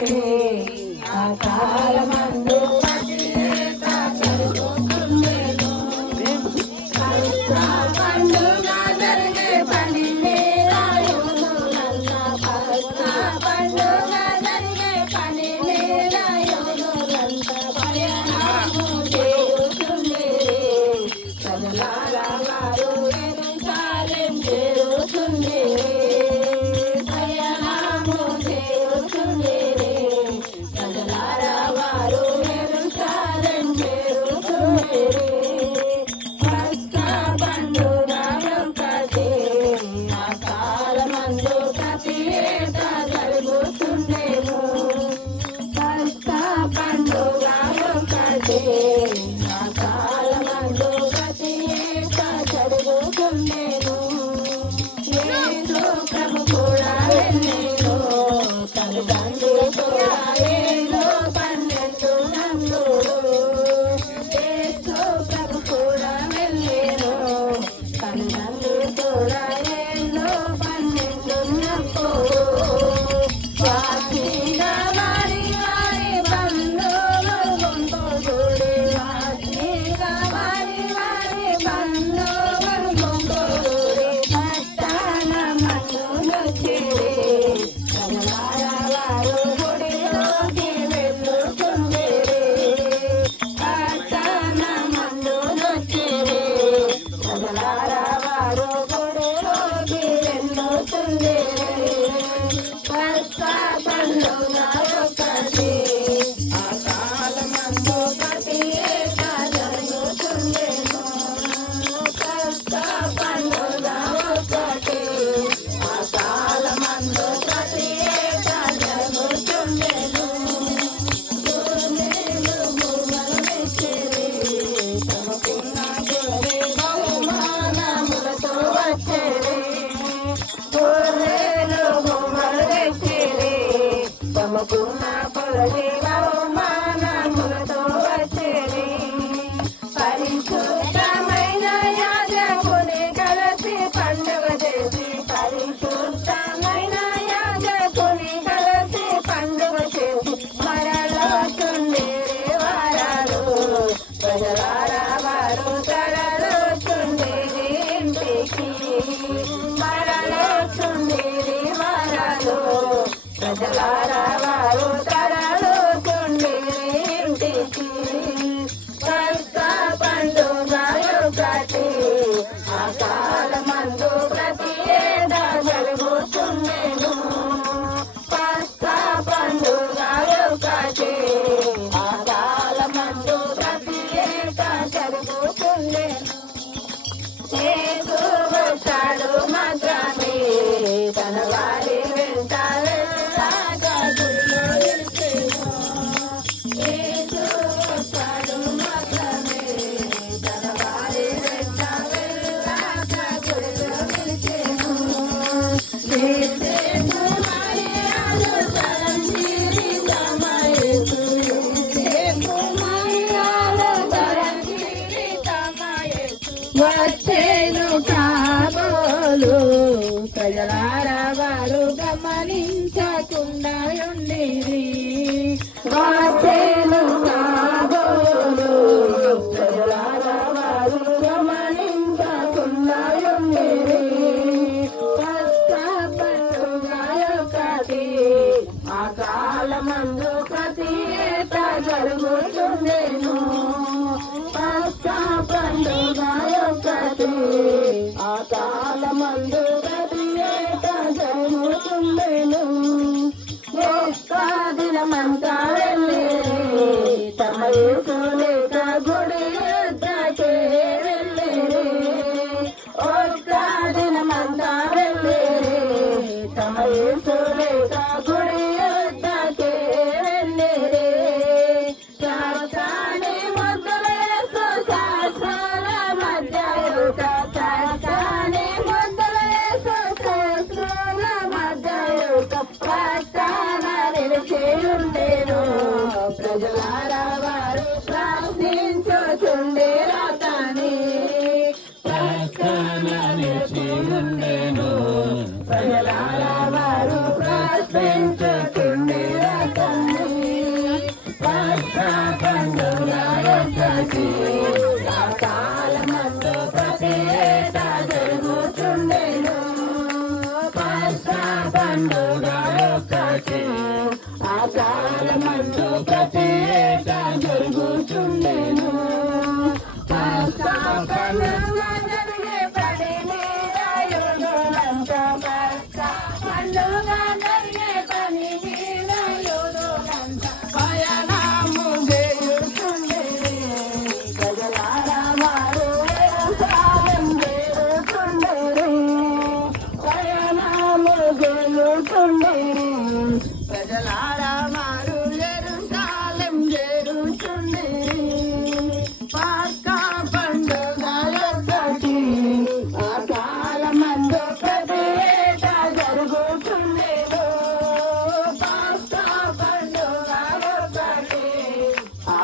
వచ్చే ఆ కాలమందు పండుగ జరిగే పని పండుగ జరిగే పని చదులారా వారు చేరుతుంది ప్రయాణము చేరుతుంది చదులారా వారు చేరుతుంది పండుగ ఒకటి ఆ కాలమందు ప్రతి ఏటా జరుగుతుండేను పండుగ ఒకటి ఆ కాలమందు ప్రతి ఏటా జరుగుతుండేను ఏదో ప్రభు కూడా వెళ్ళేను తల్లిదండ్రులు కూడా ఏదో 12 నందులు ఏదో ప్రభు కూడా వెళ్ళేను తల్లిదండ్రులు కూడా ఏదో 12 నందులు వాసిగా వారి వారి బంధువులు గుంపుగూడి వాసిగా వారి వారి బంధువులు గుంపుగూడి పట్టణమందున చేరి చదలారా వారు గుడిలోకి వెళ్ళుతుండేరి పట్టణమందున చేరి చదలారా వారు గుడిలోకి వెళ్ళుతుండేరి పండుగ ఒకటి ఆ కాలమందు ప్రతి ఏటా జరుగుతుండేను పండుగ ఒకటి ఆ కాలమందు ప్రతి ఏటా జరుగుతుండేను గొర్రెలు గువ్వలు తెచ్చేవి తమకున్న గొర్రె బహుమానములతో వచ్చేవి గొర్రెలు గువ్వలు తెచ్చేవి తమకున్న కొలది బహుమానములతో వచ్చేవి పరిశుద్ధమైన యాజకుని కలిసి పండుగ చేసి పరిశుద్ధమైన యాజకుని కలిసి పండుగ చేసి మరలోచుండేరి వారాలు ప్రజలారా వారు తరలోచుండేరి ఇంటికి మరలోచుండేరి వారాలు ప్రజలారా వారు తరలోచుండేరి ఇంటికి పండుగ ఒకటి ఆ కాలమందు ప్రతి ఏటా జరుగుతుండేను పండుగ ఒకటి ఆ కాలమందు ప్రతి ఏటా జరుగుతుండేను యేసు వచ్చాడు మాత్రమే తన వారి వెంట వెళ్ళాక గుడిలో నిలిచెను యేసు వచ్చాడు మాత్రమే తన వారి వెంట వెళ్ళాక గుడిలో నిలిచెను యేసు మరియాలు తలంచిరి తమ యేసు యేసు మరియాలు తలంచిరి తమ యేసు వచ్చేను కాబోలు ప్రజలారా వారు గమనించకుండా ఉండేది వచ్చేను కాబోలు ప్రజలారా వారు గమనించకుండా ఉండేది పండుగ ఒకటి ఆ కాలమందు ప్రతి ఏటా జరుగుతుండేను పండుగ ఒకటి ఆ కాలమందు ప్రతి ఏటా జరుగుతుండేను దినమంతా వెళ్ళే తమ యేసు లేక గుడి వద్దకే వెళ్ళే ఒక్క దినమంతా వెళ్ళే తమ యేసు లేక గుడి వద్దకే వెళ్ళే శాస్త్రాన్ని ముద్దులేసు శాస్త్రాల మధ్య శాస్త్రాన్ని ముద్దులేసు శాస్త్రాల మధ్య పట్టణ నిలిచేయుండేను ప్రజలారా వారు ప్రార్థించుచుండేరా కానీ పట్టణ నిలిచేయుండేను ప్రజలారా వారు ప్రార్థించుచుండేరా కానీ ఒకటి ఆ కాలమందు ప్రతి ఏటా జరుగుతుండెను. పస్కా పండుగ జరిగే పడి మీద యూదులంతా పస్కా పండుగ జరిగే పని మీద యూదులంతా పయనము చేయుచుండిరి. ప్రజలారా వారు యెరూషలేము చేరుచుండిరి. పయనము చేయుచుండిరి. ప్రజలారా వారు యెరూషలేము చేరుచుండిరి. పస్కా పండుగ ఒకటి ఆ కాలమందు ప్రతి ఏటా జరుగుతుండెను. పస్కా పండుగ ఒకటి ఆ